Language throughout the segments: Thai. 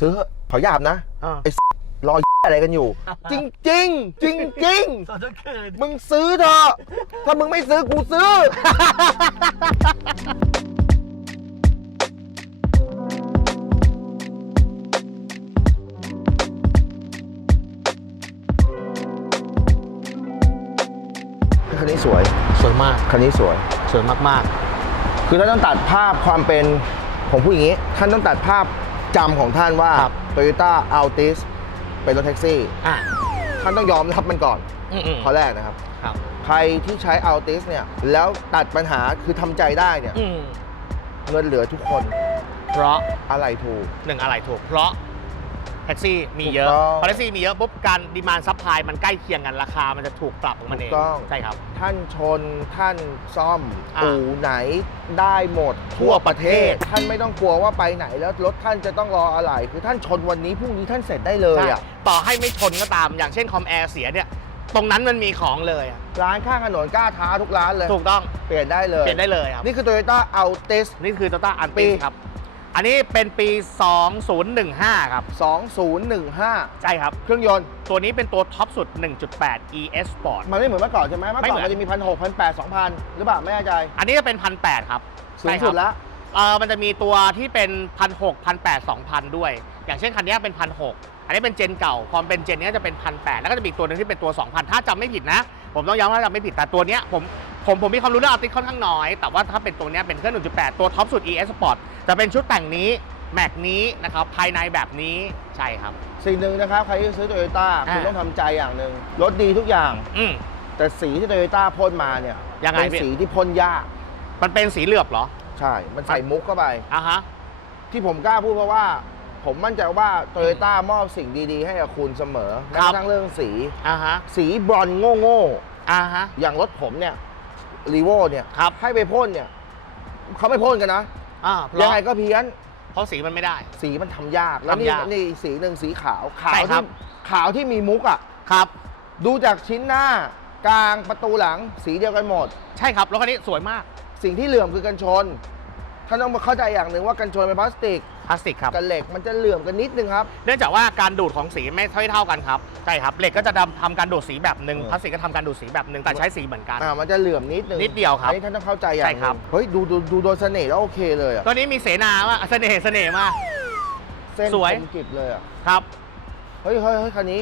ซื้อเถอะขอหยาบนะ อ่ารออะไรกันอยู่ จริงจริงๆจริงจริงสดเกินๆมึงซื้อเถอะถ้ามึงไม่ซื้อกูซื้อ คันนี้สวย สวยมาก คันนี้สวย สวยมากคือท่านต้องตัดภาพความเป็นผมพูดอย่างนี้ท่านต้องตัดภาพ จำของท่านว่า ครับ Toyota Altis เป็นรถแท็กซี่ๆอะท่านต้องยอมรับมันก่อนอืมๆข้อแรกนะครับ ครับใครที่ใช้ Altis เนี่ย แล้วตัดปัญหาคือทำใจได้เนี่ย อืมเงินเหลือทุกคนเพราะอะไรถูกหนึ่งอะไรถูกเพราะ แท็กซี่มีเยอะถูกต้องพอแท็กซี่มีเยอะปุ๊บการดีมานซัพพลายมันใกล้เคียงกันราคา มันจะถูกปรับของมันเองถูกต้อง ใช่ครับ ท่านชนท่านซ่อมอ่าอู่ไหนได้หมดทั่วประเทศทั่วประเทศ ท่านไม่ต้องกลัวว่าไปไหนแล้วรถท่านจะต้องรออะไร คือท่านชนวันนี้พรุ่งนี้ท่านเสร็จได้เลยใช่อะต่อให้ไม่ทนก็ตามอย่างเช่นคอมแอร์เสียเนี่ยตรงนั้นมันมีของเลยอะร้านข้างถนนกล้าท้าทุกร้านเลยถูกต้องเปลี่ยนได้เลย เปลี่ยนได้เลยครับนี่คือ Toyota Altis นี่คือ Toyota a n ปี t i s ครับ อันนี้เป็นปี 2015 ครับ 2015 ใช่ครับ เครื่องยนต์ ตัวนี้เป็นตัวท็อปสุด 1.8 ES Sport มันไม่เหมือนเมื่อก่อนใช่ไหมเมื่อไม่ก่อนเหมือนมันจะมีพันหกพันแปดสองพันหรือเปล่าไม่แน่ใจ อันนี้จะเป็น1,800ครับสูงใช่คสุรัดบแล้วเออมันจะมีตัวที่เป็น1,600 1,800 2,000ด้วย อย่างเช่นคันนี้เป็น1,600อันนี้เป็นเจนเก่าพอเป็นเจนนี้จะเป็น1,800แล้วก็จะมีอีกตัวหนึงที่เป็นตัว 2,000 ถ้าจำไม่ผิดนะ ผมต้องย้ำว่าจำไม่ผิดแต่ตัวเนี้ยผม ผมผมมีความรู้เรื่องอาร์ติค่อนข้างน้อย แต่ว่าถ้าเป็นตัวเนี้ยเป็นเครื่อง 1.8 ตัวท็อปสุด ES Sport จะเป็นชุดแต่งนี้แม็กนี้นะครับภายในแบบนี้ใช่ครับ สิ่งหนึ่งนะครับ ใครที่ซื้อโตโยต้าอ่าคุณต้องทำใจอย่างหนึ่งรถดีทุกอย่าง อืมแต่สีที่โตโยต้าพ่นมาเนี่ยยังไงเป็นพี่สีที่พ่นยาก มันเป็นสีเหลือบเหรอ ใช่ มันใส่มุกเข้าไปอะฮะที่ผมกล้าพูดเพราะว่า ผมมั่นใจว่าโตโยต้ามอบสิ่งดีๆ ให้กับคุณเสมอแม้ครักบระทั่งเรื่องสีอะฮะสีบรอนซ์โง่อะฮะๆอย่างรถผมเนี่ย รีโวเนี่ยครับให้ไปพ่นเนี่ยเขาไม่พ่นกันนะอ่าเพยังราะไงก็เพี้ยน เพราะสีมันไม่ได้ สีมันทำยากแล้วนี่ทำยากนี่อีกสีหนึ่งสีขาวขาใช่วครัที่บขาวที่มีมุกอะครับ ดูจากชิ้นหน้ากลางประตูหลังสีเดียวกันหมด ใช่ครับรถคันนี้สวยมาก สิ่งที่เหลื่อมคือกันชนท่านต้องมาเข้าใจอย่างหนึ่งว่ากันชนเป็นพลาสติก พลาสติกครับ กับเหล็กมันจะเหลื่อมกันนิดนึงครับ เนื่องจากว่าการดูดของสีไม่เท่าเท่ากันครับ ใช่ครับ เหล็กก็จะทำทำการดูดสีแบบหนึ่งเออ พลาสติกก็ทำการดูดสีแบบหนึ่งแต่ใช้สีเหมือนกัน อ่ามันจะเหลื่อมนิดนึงนิดเดียวครับอันนี้ท่านต้องเข้าใจอย่างหใช่นึครับงเฮ้ยดูดูดูโดยเสน่ห์แล้วโอเคเลยอะตัวนี้มีเสนาว่าเสน่ห์เสน่ห์มาก เส้นสวย คมกริบเลยอะครับ เฮ้ยเฮ้ยเฮ้ยคันนี้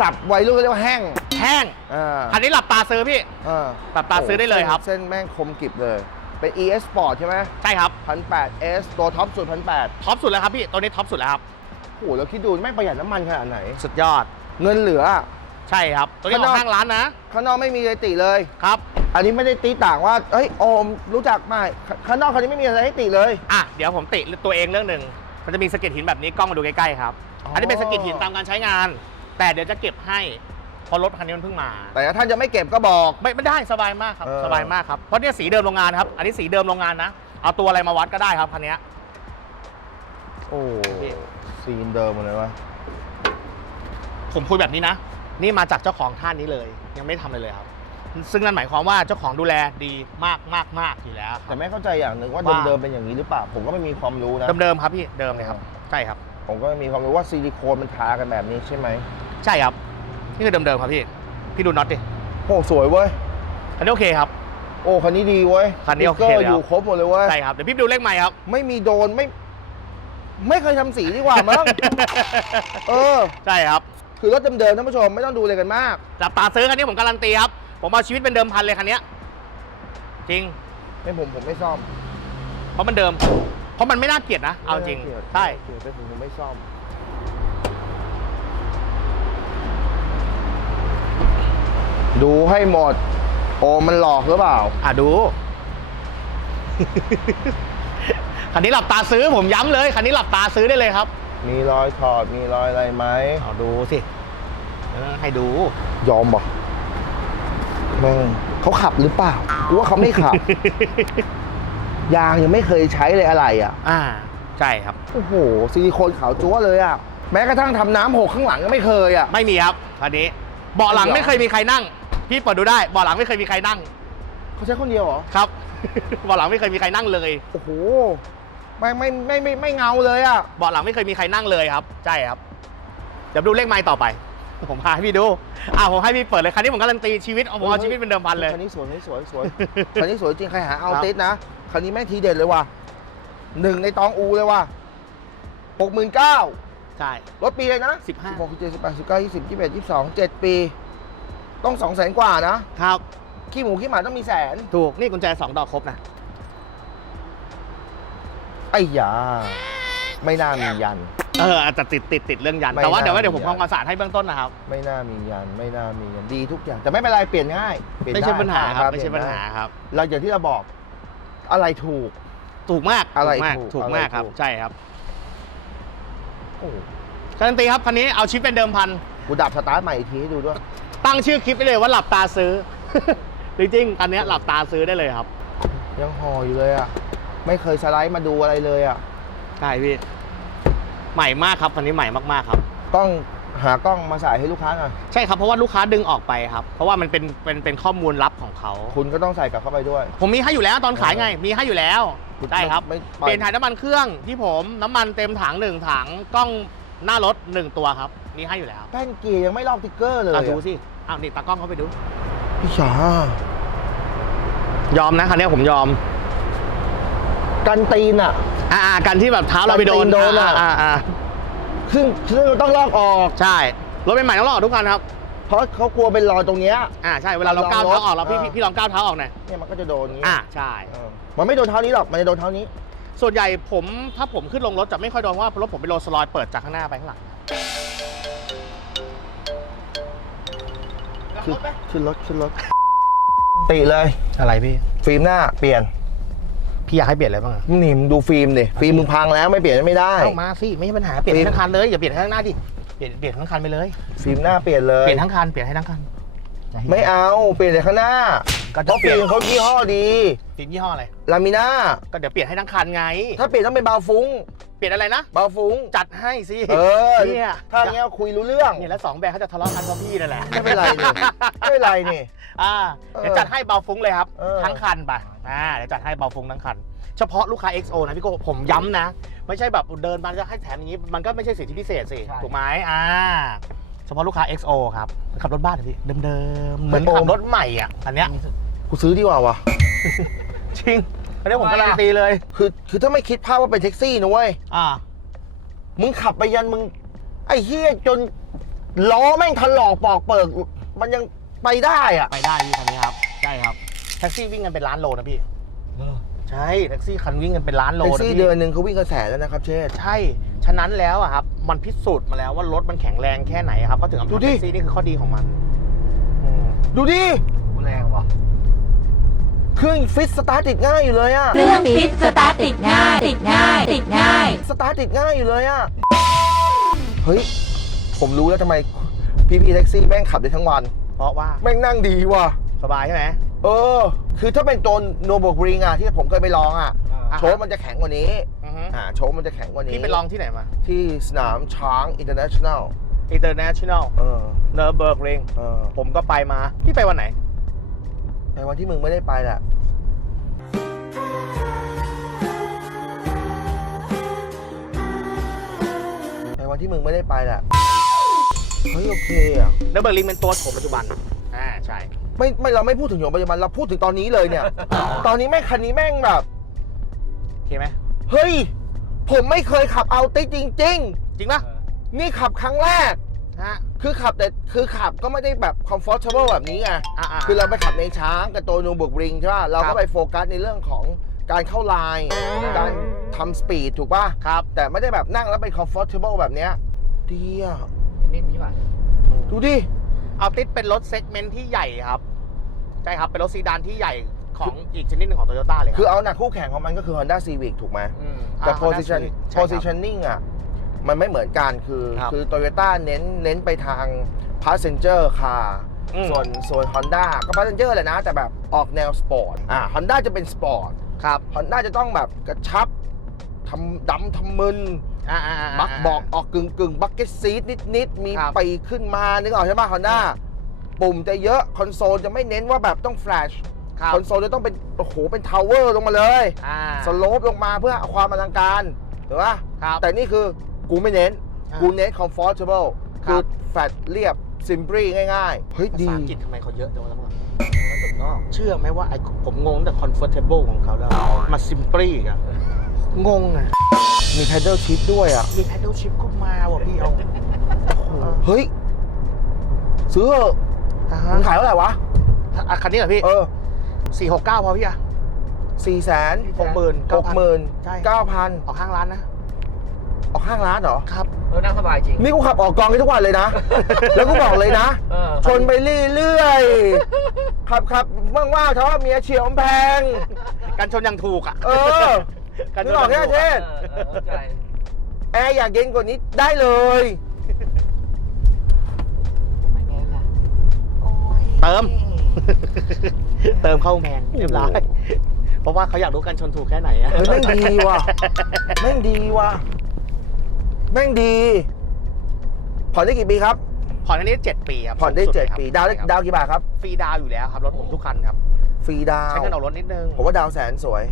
สับวัยรุ่นเขาเรียกว่าแห้งแห้งอ่าคันนี้หลับตาซื้อพี่ อ่าหลับตาซื้อได้เลยครับ เส้นแม่งคมกริบเลย เป็น ES Sport ใช่ไหมใช่ครับพันแปด S ตัวท็อปสุดพันแปดท็อปสุดแล้วครับพี่ตัวนี้ท็อปสุดแล้วครับโอ้โหแล้วคิดดูแม่งประหยัดน้ำมันขนาดไหน สุดยอด เงินเหลือ ใช่ครับ ตัวนี้อข้างนออกกข้างร้านนะ ข้างนอกไม่มีอะไรติเลยครับ อันนี้ไม่ได้ตีต่างว่าเฮ้ยโอมรู้จักไหมข้างนอกคันนี้ไม่มีอะไรให้ติเลยอะเดี๋ยวผมติตัวเองเรื่องหนึ่งมันจะมีสะเก็ดหินแบบนี้กล้องมาดูใกล้ๆครับอ๋ออัอันนี้เป็นสะเก็ดหินตามการใช้งาน แต่เดี๋ยวจะเก็บให้ เพราะรถคันนี้มันเพิ่งมา แต่ถ้าท่านจะไม่เก็บก็บอก ไม่ไม่ได้สบายมากครับเออ สบายมากครับเพราะเนี่ยสีเดิมโรงงานครับ อันนี้สีเดิมโรงงานนะเอาตัวอะไรมาวัดก็ได้ครับคันเนี้ย โอ้พี่ ซีนเดิมหมดเลยวะผมคุยแบบนี้นะ นี่มาจากเจ้าของท่านนี้เลย ยังไม่ทำอะไรเลยครับ ซึ่งนั่นหมายความว่าเจ้าของดูแลดีมากมากมากอยู่แล้วคแต่รับ ไม่เข้าใจอย่างหนึ่งว่าว่า เดิมๆเป็นอย่างนี้หรือเปล่า ผมก็ไม่มีความรู้นะ เดิมๆครับพี่เดิมเลยครับใช่ครับ ผมก็ไม่มีความรู้ว่าซิลิโคนมันทากันแบบนี้ใช่ไหม ใช่ครับ นี่คือเดิมๆครับพี่ พี่ดูน็อตดิ โอ้สวยเว้ย คันนี้โอเคครับ โอ้คันนี้ดีเว้ยคันนี้โอเคสติ๊กกร์เลยครับ อยู่ครบหมดเลยเว้ย ใช่ครับ เดี๋ยวพี่ดูเลขใหม่ครับ ไม่มีโดนไม่ ไม่เคยทำสีดีกว่ามั้ง เออ ใช่ครับ คือรถเดิมๆท่านผู้ชมไม่ต้องดูเลยกันมาก จับตาซื้อคันนี้ผมการันตีครับ ผมเอาชีวิตเป็นเดิมพันเลยคันเนี้ยจริง ไม่ผมผมไม่ซ่อมเพราะมันเดิม เพราะมันไม่น่าเกลียดนะ เอาจริงไม่น่กลียดใช่ไม่น่าเกลียดเป็นผมผมไม่ซ่อม ดูให้หมด โอ้มันหลอกหรือเปล่า อะดู คันนี้หลับตาซื้อผมย้ำเลยคันนี้หลับตาซื้อได้เลยครับมีรอยถอดมีรอยอะไรไหมเอาดูสิเออให้ดู ยอมบ่แม่งเขาขับหรือเปล่ากูว่าเขาไม่ขับ ยางยังไม่เคยใช้เลยอะไรอะ อ่าใช่ครับ โอ้โหซิลิโคนขาวจั๊วเลยอะ แม้กระทั่งทำน้ำหกข้างหลังก็ไม่เคยอะ ไม่มีครับคันนี้เบาะหลังไม่เหรอไม่เคยมีใครนั่ง พี่เปิดดูได้เบาะหลังไม่เคยมีใครนั่ง เขาใช้คนเดียวเหรอ ครับ เบาะหลังไม่เคยมีใครนั่งเลยโอ้โห ไม่ไม่ไม่ไม่ไม่เงาเลยอะ เบาะหลังไม่เคยมีใครนั่งเลยครับ ใช่ครับ เดี๋ยวดูเลขไม้ต่อไป ผมพาให้พี่ดูอ่าผมให้พี่เปิดเลยคันนี้ผมการันตีชีวิตเอาผมเอาชีวิตเป็นเดิมพันเลย คันนี้สวยคันนี้สวยสวย คันนี้สวยจริง ใครหาเอาครับ ติสนะ คันนี้แม่งทีเด็ดเลยว่ะหนึ่งในตองอูเลยว่ะหกหมื่นเก้าใช่ รถปีเลยนะสิบห้า หกสิบเจ็ดสิบแปดสิบเก้ายี่สิบยี่สิบเอ็ดยี่สิบสองเจ็ดปี ต้องสองแสนกว่านะ ครับ ขี้หมูขี้หมาต้องมีแสน ถูก นี่กุญแจสองดอกครบนะ ไอ้ยา ไม่น่ามียัน เอออาจจะติดติดติดเรื่องยัน ไม่แต่ว่าเดี๋ยวน่าว่าเดี๋ยวผมมียัน ทำความสะอาดให้เบื้องต้นนะครับ ไม่น่ามียัน ไม่น่ามียัน ดีทุกอย่าง แต่ไม่เป็นไร เปลี่ยนง่ายเปลี่ยนไม่ใช่ด้ปัญหาครับ ไม่เปใช่ลี่ยนปัญด้หาครับเราอย่างที่เราบอก อะไรถูก ถูกมากอะไรถูกมาก ถูกถูกมากอะไรครับ ถูก ใช่ครับโอ้การันตีครับ คันนี้เอาชิปเป็นเดิมพัน กูดับสตาร์ทใหม่อีกทีให้ดูด้วย ตั้งชื่อคลิปไปเลยว่าหลับตาซื้อ จริงๆคันนี้หลับตาซื้อได้เลยครับ ยังห่ออยู่เลยอะ ไม่เคยสไลด์มาดูอะไรเลยอะใช่พี่ ใหม่มากครับคันนี้ใหม่มากๆครับกล้องหากล้องมาใส่ให้ลูกค้าหน่อย ใช่ครับ เพราะว่าลูกค้าดึงออกไปครับ เพราะว่ามันเป็นเป็นเป็นข้อมูลลับของเขา คุณก็ต้องใส่กลับเข้าไปด้วย ผมมีให้อยู่แล้วตอนขายไง มีให้อยู่แล้วคุณได้ครับ ไม่เปลี่ยนถ่ายน้ำมันเครื่องที่ผมน้ำมันเต็มถังหนึ่งถังกล้องหน้ารถหนึ่งตัวครับ มีให้อยู่แล้วแป้นเกียร์ยังไม่ลอกติ๊กเกอร์เลยอะอะดูสิอ้าวนี่ตากล้องเขาไปดูพี่ชายอมนะคันนี้ผมยอม กันตีนอะ อ่าๆกันที่แบบเท้าเราไปโดนกันตีนโดนอะอ่าอ่าซึ่งซึ่งต้องลอกออกใช่รถเป็นใหม่ต้องรอดทุกคันครับเพราะเขากลัวเป็นรอยตรงเนี้ยอ่าใช่เวลาเราก้าวเท้าออกเราพี่อ่าพี่พี่ลองก้าวเท้าออกหน่อยเนี่ยมันก็จะโดนอย่างงี้อ่าใช่เออมันไม่โดนเท้านี้หรอกมันจะโดนเท้านี้ ส่วนใหญ่ผมถ้าผมขึ้นลงรถจะไม่ค่อยโดนเพราะว่ารถผมเป็นโรลส์รอยซ์เปิดจากข้างหน้าไปข้างหลัง ขึ้นขึ้นรถขึ้นรถติเลยอะไรพี่ ฟิล์มหน้าเปลี่ยน พี่อยากให้เปลี่ยนอะไรบ้างอะนี่มึงดูฟิล์มดิฟิล์มมึงพังแล้วไม่เปลี่ยนไม่ได้ เอามาสิไม่ใช่ปัญหาเปลี่ยนให้ทั้งคันเลยอย่าเปลี่ยนให้ทั้งหน้าดิเปลี่ยนเปลี่ยนทั้งคันไปเลยฟิล์มหน้าเปลี่ยนเลยเปลี่ยนทั้งคันเปลี่ยนให้ทั้งคันไม่เอาเปลี่ยนแต่ข้างหน้าก็เพจะราะเปลี่ฟิยนล์มเขายี่ห้อดีฟิล์มยี่ห้ออะไรลามิน่าก็เดี๋ยวเปลี่ยนให้ทั้งคันไงถ้าเปลี่ยนต้องเป็นบาวฟุ้งเป ลี่ยนอะไรนะบาวฟุ้งจัดให้สิเออเนี่ยถ้าอย่างเงี้ยคุยรู้เรื่องเนี่ยแล้วสองแบรนด์เขาจะทะเลาะกันเพราะพี่นั่นแหละไม่เป็นไรนี่ไม่เป็นไรนี่อ่าเดี๋ยวจัดให้เบาฟุ้งเลยครับเออทั้งคันไปอ่าเดี๋ยวจัดให้เบาฟุ้งทั้งคัน เฉพาะลูกค้า XO นะพี่โก้ผมย้ำนะ ไม่ใช่แบบเดินมาจะให้แถมอย่างนี้ มันก็ไม่ใช่สิทธิพิเศษสิใช่ถูกไหมอ่าเฉพาะลูกค้า XO ครับขับรถบ้านเหรอพี่เดิมๆเหมือนขับรถใหม่อะอันเนี้ยกูซื้อดีกว่าวะจริง อันนี้ผมการันตีเลย คือคือถ้าไม่คิดภาพว่าเป็นแท็กซี่นะเว้ย อ่า มึงขับไปยันมึง ไอ้เฮียจนล้อแม่งถลอกปอกเปิกมันยังไปได้อะไปได้พี่คันนี้ครับ ใช่ครับแท็กซี่วิ่งกันเป็นล้านโลนะพี่ ใช่แท็กซี่คันวิ่งกันเป็นล้านโลแท็กนะซี่พี่ เดือนหนึ่งเขาวิ่งกระแสแล้วนะครับเชษ ใช่ ฉะนั้นแล้วอะครับ มันพิสูจน์มาแล้วว่ารถมันแข็งแรงแค่ไหนครับ ก็ถึงเอาดูมาดิ แท็กซี่นี่คือข้อดีของมันอืมดูดิ แรงว่ะ เครื่องฟิตสตาร์ทติดง่ายอยู่เลยอะเครื่องฟิตสตาร์ทติดง่าย ติดง่าย ติดง่าย สตาร์ทติดง่ายอยู่เลยอะเฮ้ย ผมรู้แล้วทำไมพี่พี่ๆแท็กซี่แม่งขับได้ทั้งวัน เพราะว่าแม่งนั่งดีว่ะ สบายใช่ไหม เออ คือถ้าเป็นตัวโนบ r ริงอะที่ผมเคยไปลองอะอ่าโชว์มันจะแข็งกว่านี้อือฮึอ่าโชว์มันจะแข็งกว่านี้ พี่ไปลองที่ไหนมา ที่สนามช้างอินเตอร์เนชั่นแนล International เออ n u r b u r g r i n g เออผมก็ไปมา พี่ไปวันไหน ในวันที่มึงไม่ได้ไปแหละในวันที่มึงไม่ได้ไปแหละเฮ้ยโอเคอะ n u r b u r g r i n g เป็นตัวโฉมปัจจุบัน อ่าใช่ ไม่ไม่เราไม่พูดถึงโยมปัจจุบันเราพูดถึงตอนนี้เลยเนี่ย ตอนนี้แม่งคันนี้แม่งแบบโอเคไหมเฮ้ย ผมไม่เคยขับเอาติจริง จริงปะๆ นี่ขับครั้งแรก ฮะ คือขับแต่คือขับก็ไม่ได้แบบ comfortable แบบนี้ไงอ่าๆ คือเราไปขับในช้างกับตัวนูบุกริงใช่ป่ะเราครัก็บ ไปโฟกัสในเรื่องของการเข้าไลน์การทำสปีดถูกป่ะครับแต่ไม่ได้แบบนั่งแล้วเป็น comfortable แบบเนี้ยดีอะนิดนี้ป่ะดูดิ เอาติดเป็นรถเซกเมนต์ที่ใหญ่ครับ ใช่ครับ เป็นรถซีดานที่ใหญ่ของอีกชนิดหนึ่งของโตโยต้าเลยรับคือเอาหนักคู่แข่งของมันก็คือ Honda Civic ถูกไหม มแต่ อ่า position Honda Civic ใช่ครับ positioning อะ มันไม่เหมือนกันคือครับคือ Toyota เน้นเน้นไปทาง passenger car อืม ส่วนส่วน Honda ก็ passenger แหละนะ แต่แบบออกแนวสปอร์ตอ่า Honda จะเป็นสปอร์ตครับ Honda จะต้องแบบกระชับทำดำทำมึน อ่าอ่าาบักบอกออกกึ่งกึ่งบักเก็ตซีดนิดนิดๆมีครับ ปีกขึ้นมานึกออกใช่ไหมฮอนด้าปุ่มจะเยอะ คอนโซลจะไม่เน้นว่าแบบต้องแฟลชครับคอนโซลจะต้องเป็น โอ้โห เป็นทาวเวอร์ลงมาเลย อ่าสโลปลงมาเพื่อความอลังการถูกปะครับแต่นี่คือ กูไม่เน้น อ่ากูเน้น comfortable ครัคือบ แฟตเรียบ simply ง่ายๆ เฮ้ยภาดี ษาอังกฤษทำไมเขาเยอะจังวะแล้วมั้งเชื่อไหมว่าไอ้ผมงงแต่ comfortable ของเขาแล้ว มา simply อีกอะงงอะมี pedal shift ด้วยอะ มี paddle shift ก็มาว่ะพี่เอาเฮ้ย ซื้อเหอะอ่ามึงขายเท่าไหร่วะ อะคันนี้เหรอพี่เออสี่หกเก้าพอพี่อะ สี่แสนหกหมื่นหกหมื่นใช่ เก้าพันออกข้างร้านนะ ออกข้างร้านเหรอ ครับเออนั่งสบายจริง นี่กูขับออกกองให้ทุกวันเลยนะ แล้วกูบอกเลยนะ เออ ชนไปเรื่อยๆ ขับขับว่างๆเพราะว่าเมียเฉียวกำแพง กันชนยังถูกอะเออกันนึชกนออกยัแค่งถูกเทอะศเออเออเข้าใจแอร์อยากเย็นกว่านี้ได้เลยไม่แน่ค่ะโอ้ยเติม เติมเข้าแพงเรียบร้อยเพราะว่าเขาอยากรู้กันชนถูกแค่ไหนอะเฮ้ยแม่งดีว่ะแม่งดีว่ะ แม่งดี ผ่อนได้กี่ปีครับ ผ่อนอันนี้เจ็ดปีครับผ่อนได้สูงเจ็ดลยครับปี ดาวได้ใช่ครับดาวกี่บาทครับ ฟรีดาวอยู่แล้วครับรถผมทุกคันครับฟรีดาว ใช้เงินออกรถนิดนึงผมว่าดาวแสนสวย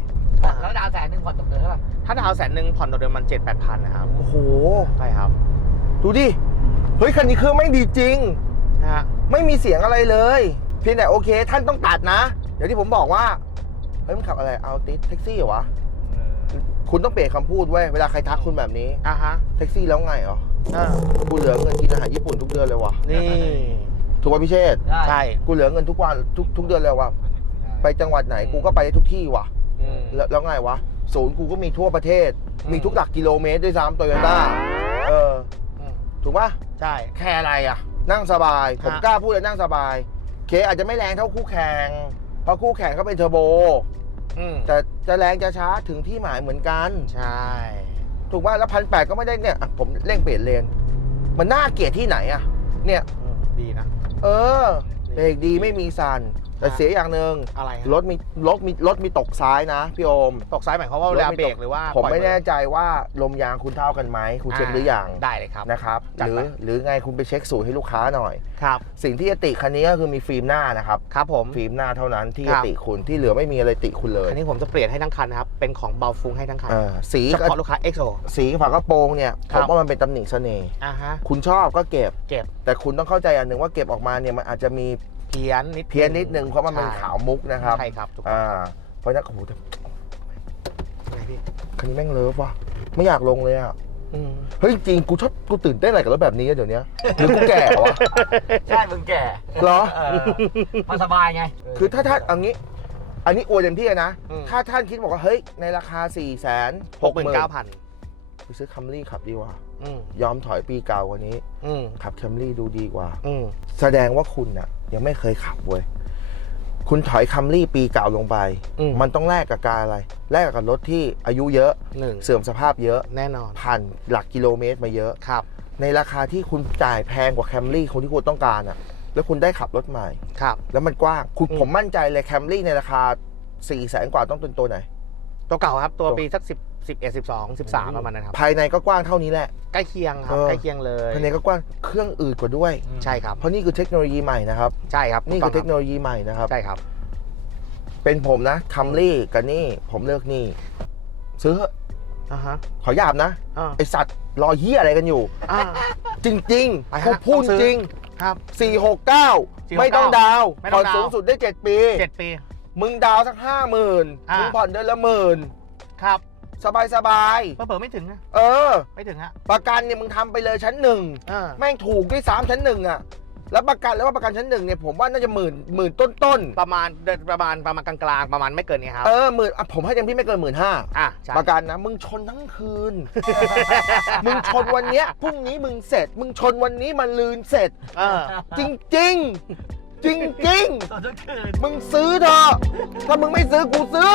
แล้วดาวแสนหนึ่งผ่อนตกเดือนเท่าไหร่ถ้าดาวแสนหนึ่งผ่อนต่อเดือนมันเจ็ดแปดพันนะครับโอ้โห ใช่ครับดูดิ เฮ้ย คันนี้เครื่องไม่งดีจริง นะฮะไม่มีเสียงอะไรเลย เพียงแต่โอเค ท่านต้องตัดนะอย่างที่ผมบอกว่า เฮ้ย มันขับอะไร เอาติดแท็กซี่เหรอวะ คุณต้องเปลี่ยนคำพูดเว้ยเวลาใครทักคุณแบบนี้อะฮะแท็กซี่แล้วไงเหรอเออกูเหลือเงินกินอาหารญี่ปุ่นทุกเดือนเลยวะนี่ถูกป่ะพี่เชษฐ์ได้ใช่กูเหลือเงินทุกวันทุกทุกเดือนเลยวะไปจังหวัดไหนกูก็ไปได้ทุกที่วะอืมแล้วแล้วไงวะศูนย์กูก็มีทั่วประเทศอืมมีทุกหลักกิโลเมตรด้วยซ้ำโตโยต้าเอออืมถูกป่ะใช่แค่อะไรอะ นั่งสบาย ผมฮะกล้าพูดเลยนั่งสบาย เคอาจจะไม่แรงเท่าคู่แข่งเพราะคู่แข่งเขาเป็นเทอร์โบ อืมแต่จะแรงจะช้าถึงที่หมายเหมือนกัน ใช่ ถูกป่ะแล้วพันแปดก็ไม่ได้เนี่ยอะผมเร่งเปลี่ยนเลนมันน่าเกลียดที่ไหนอะ เนี่ยอืมดีนะ เออเบรกดีไม่มีสัน แต่ฮะเสียอย่างหนึ่งอะไรฮะรถมีรถมีรถมีตกซ้ายนะพี่โอมตกซ้ายหมายความว่าเวลาเบรกหรือว่าผมปล่อยไม่แน่อใจว่าลมยางคุณเท่ากันไหมคุณเช็คหรือยังได้เลยครับ นะครับจัดหรือไปหรือไงคุณไปเช็คสูตรให้ลูกค้าหน่อย ครับ สิ่งที่จะติคันนี้ก็คือมีฟิล์มหน้านะครับครับผม ฟิล์มหน้าเท่านั้นที่ครัจะบติคุณที่เหลือไม่มีอะไรติคุณเลยอันนี้ผมจะเปลี่ยนให้ทั้งคันนะครับ เป็นของเบาฟุ้งให้ทั้งคันเออสีเฉพาะลูกค้า EXO สีฝากระโปรงเนี่ยผครับ มว่ามันเป็นตำหนิเสน่ห์อ่าฮะ คุณชอบก็เก็บ เก็บ แต่คุณต้องเข้าใจอันหนึ่งว่าเก็บออกมาเนี่ยมันอาจจะมี เพี้ยนนิดเพี้ยนนิดนึงเพราะมันเป็นใช่ขาวมุกนะครับใช่ครับถูกต้องอ่าเพราะฉะนั้นโอ้โหแต่ไงพี่คันนี้แม่งเลิฟว่ะไม่อยากลงเลยอะอืมเฮ้ยจริงกูชอบกูตื่นเต้นอะไรกับรถแบบนี้อะเดี๋ยวนี้หรือกูแก่วะใช่มึงแก่เหรอเออมันสบายไง คือถ้าท่านเอันนี้อันนี้อวยเต็มที่เลยนะอืมถ้าท่านคิดบอกว่าเฮ้ยในราคา4ี่แสนหกหมื่นเก้าพันไปซื้อคัมรี่ขับดีกว่าอืมยอมถอยปีเก่ากว่านี้อืมขับคัมรี่ดูดีกว่าอืมแสดงว่าคุณน่ะ ยังไม่เคยขับเว้ยคุณถอยคัมรี่ปีเก่าลงไป อืมมันต้องแลกกับการอะไร แลกกับรถที่อายุเยอะ หนึ่งเสื่อมสภาพเยอะ แน่นอน ผ่านหลักกิโลเมตรมาเยอะ ครับ ในราคาที่คุณจ่ายแพงกว่าแคมรี่คนที่คุณต้องการอะแล้วคุณได้ขับรถใหม่ ครับ แล้วมันกว้าง คุณอืม ผมมั่นใจเลยแคมรี่ในราคา4ี่แสนกว่าต้องเป็นตัวไหน ตัวเก่าครับ ตัวตัวปีสักสิบ สิบเอ็ดสิบสองสิบสามประมาณนั้นครับภายในก็กว้างเท่านี้แหละ ใกล้เคียงครับเออ ใกล้เคียงเลยภายในก็กว้างเครื่องอืดกว่าด้วย ใช่ครับเพราะนี่คือเทคโนโลยีใหม่นะครับ ใช่ครับนี่คือเทคโนโลยีใหม่นะครับ ใช่ครับ เป็นผมนะคัมรี่กับนี่ผมเลือกนี่ซื้อเถอะอ่าฮะขอหยาบนะ อ่าไอสัตว์รอเฮียอะไรกันอยู่ อ่า จริงไปๆฮะพูดต้องซื้อจริง ครับ 469 ไม่ต้องดาวไม่ต้ผ่อองนดาวสูงสุดได้ 7 ปี เจ็ดปี มึงดาวสักห้าหมื่นอ่ามึ มึงผ่อนเดือนละหมื่นครับ สบายสบายเผื่อๆไม่ถึงนะๆเออ ไม่ถึงฮะประกันเนี่ยมึงทำไปเลยชั้นหนึ่งอ่าแม่งถูกด้วยสามชั้นหนึ่งอะแล้วประกันแล้วว่าประกันชั้นหนึ่งเนี่ยผมว่าน่าจะหมื่นหมื่นต้นต้นประมาณเดือนประมาณประมาณกลางๆประมาณไม่เกินนี้ครับ ๆเออหมื่นอะผมให้เต็มที่ไม่เกินหมื่นห้าอะใช่ประกันนะมึงชนทั้งคืน มึงชนวันเนี้ยพรุ่งนี้มึงเสร็จ มึงชนวันนี้มันลืนเสร็จ เออ จริงจริงๆจริงจริงตอนกลางคืนๆมึงซื้อเถอะถ้ามึงไม่ซื้อกูซื้อ